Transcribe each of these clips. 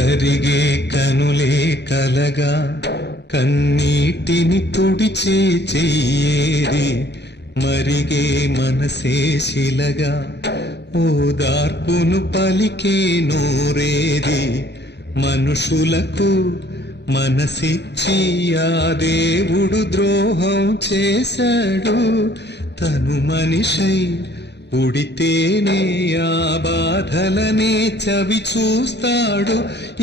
కరిగే కనులే కలగా కన్నీటిని తుడిచే చెయ్యేది మరిగే మనసే శిలగా ఓదార్పును పలికే నోరేది మనుషులకు మనసిచ్చి ఆ దేవుడు ద్రోహం చేశాడు తను మనిషై ఉడితేనే ఆ బాధలనే చవి చూస్తాడు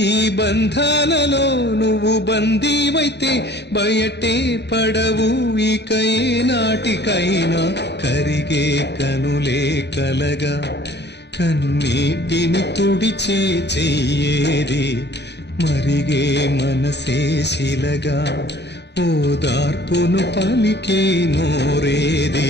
ఈ బంధాలలో నువ్వు బందీవైతే బయటే పడవు ఇక ఏనాటికైనా కరిగే కనులే కలగా కన్నీటిని తుడిచే చెయ్యేది మరిగే మనసే శిలగా ఓదార్పును పలికే నోరేది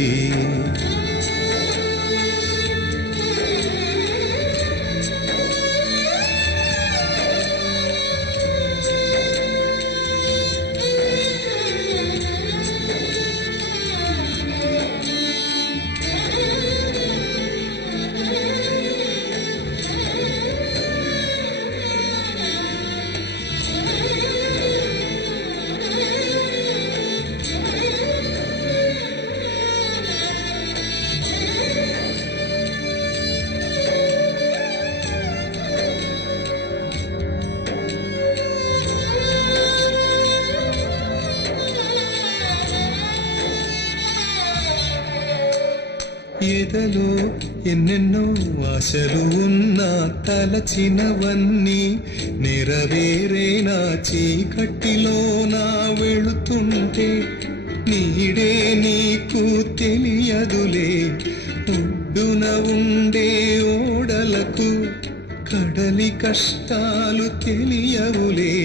ఎదలో ఎన్నెన్నో ఆశలు ఉన్నా తలచినవన్నీ నెరవేరేనా చీకటిలో నా వెళుతుంటే నీడే నీకు తెలియదులే ఒడ్డున ఉండే ఓడలకు కడలి కష్టాలు తెలియవులే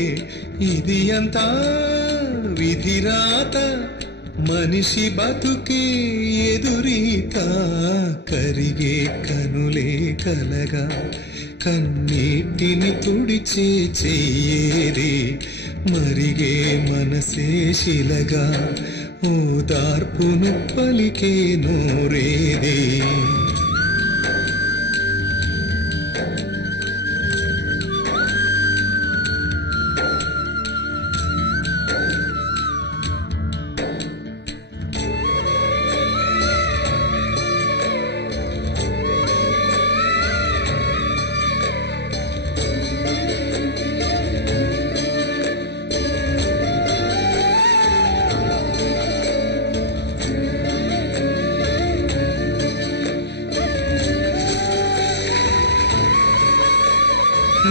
ఇది అంతా విధిరాత మనిషి బతుకే ఎదురీత కరిగే కనులే కలగా కన్నీటిని తుడిచే చెయ్యేది మరిగే మనసే శిలగా ఓదార్పును పలికే నోరేది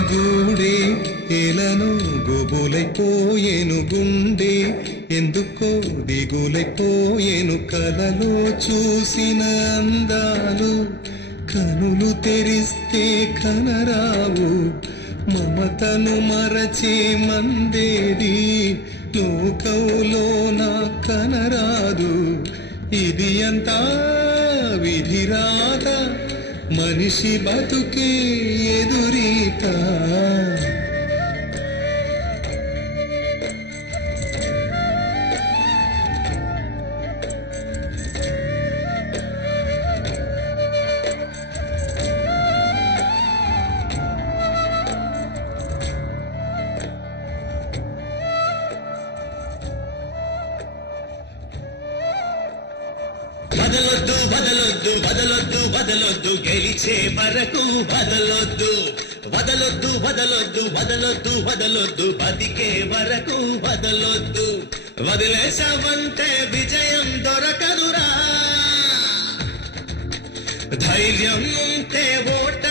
గూడే ఎలను గోబులైపోయేను గుండె ఎందుకో దిగులైపోయేను కలలో చూసిన అందాలు కనులు తెరిస్తే కనరావు మమతను మరచే మందేది లోకంలో నా కనరాదు ఇది అంతా విధిరాత మనిషి బతుకే ఎదురీత బదలొద్దు బదలొద్దు బదలొద్దు బదలొద్దు గెలిచే వరకు బదలొద్దు వదలొద్దు వదలొద్దు వదలొద్దు వదలొద్దు బతికే వరకు వదలొద్దు వదిలేసావంటే విజయం దొరకదురా ధైర్యం ఉంటే ఓట